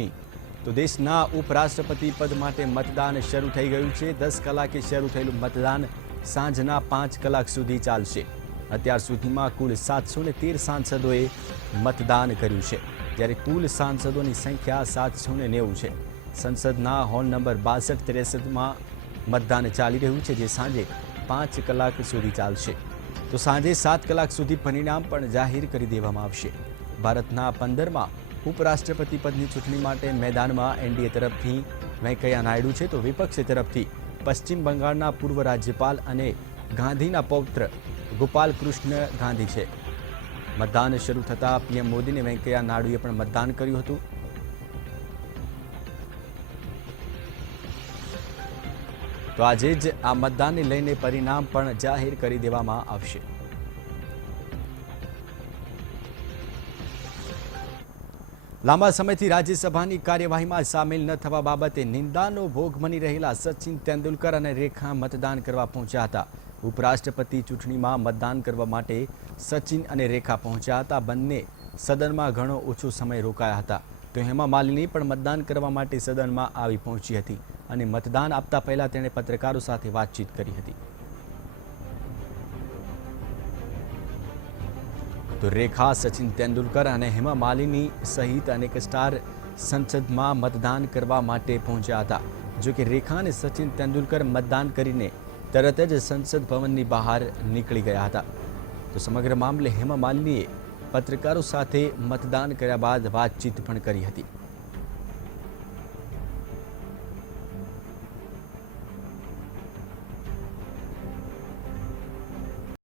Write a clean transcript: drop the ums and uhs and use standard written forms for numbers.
ચૂંટણી તો દેશના ઉપરાષ્ટ્રપતિ પદ માટે મતદાન શરૂ થઈ ગયું છે। 10 કલાકે શરૂ થયેલું મતદાન સાંજના 5 કલાક સુધી ચાલશે। અત્યાર સુધીમાં કુલ 713 સાંસદોએ મતદાન કર્યું છે, જ્યારે કુલ સાંસદોની સંખ્યા 790 છે। સંસદના હોલ નંબર 62-63માં મતદાન ચાલી રહ્યું છે, જે સાંજે 5 કલાક સુધી ચાલશે। તો સાંજે 7 કલાક સુધી પરિણામ પણ જાહેર કરી દેવામાં આવશે। ભારતના 15માં ઉપરાષ્ટ્રપતિ પદની ચૂંટણી માટે મેદાનમાં એનડીએ તરફથી વેંકૈયા નાયડુ છે, તો વિપક્ષ તરફથી પશ્ચિમ બંગાળના પૂર્વ રાજ્યપાલ અને ગાંધીના પૌત્ર ગોપાલ કૃષ્ણ ગાંધી છે। મતદાન શરૂ થતાં પીએમ મોદીને વેંકૈયા નાયડુએ પણ મતદાન કર્યું હતું। તો આજે જ આ મતદાનને લઈને પરિણામ પણ જાહેર કરી દેવામાં આવશે। લાંબા સમયથી રાજ્યસભાની કાર્યવાહીમાં સામેલ ન થવા બાબતે નિંદાનો ભોગ બની રહેલા સચિન તેંડુલકર અને રેખા મતદાન કરવા પહોંચ્યા હતા। ઉપરાષ્ટ્રપતિ ચૂંટણીમાં મતદાન કરવા માટે સચિન અને રેખા પહોંચ્યા હતા। બંને સદનમાં ઘણો ઓછો સમય રોકાયા હતા। તો હેમા માલિની પણ મતદાન કરવા માટે સદનમાં આવી પહોંચી હતી અને મતદાન આપતા પહેલા તેણે પત્રકારો સાથે વાતચીત કરી હતી। તો રેખા, સચિન તેંડુલકર અને હેમા માલિની સહિત અનેક સ્ટાર સંસદમાં મતદાન કરવા માટે પહોંચ્યા હતા। જો કે રેખા અને સચિન તેંડુલકર મતદાન કરીને તરત જ સંસદ ભવનની બહાર નીકળી ગયા હતા। તો સમગ્ર મામલે હેમા માલિનીએ પત્રકારો સાથે મતદાન કર્યા બાદ વાતચીત પણ કરી હતી।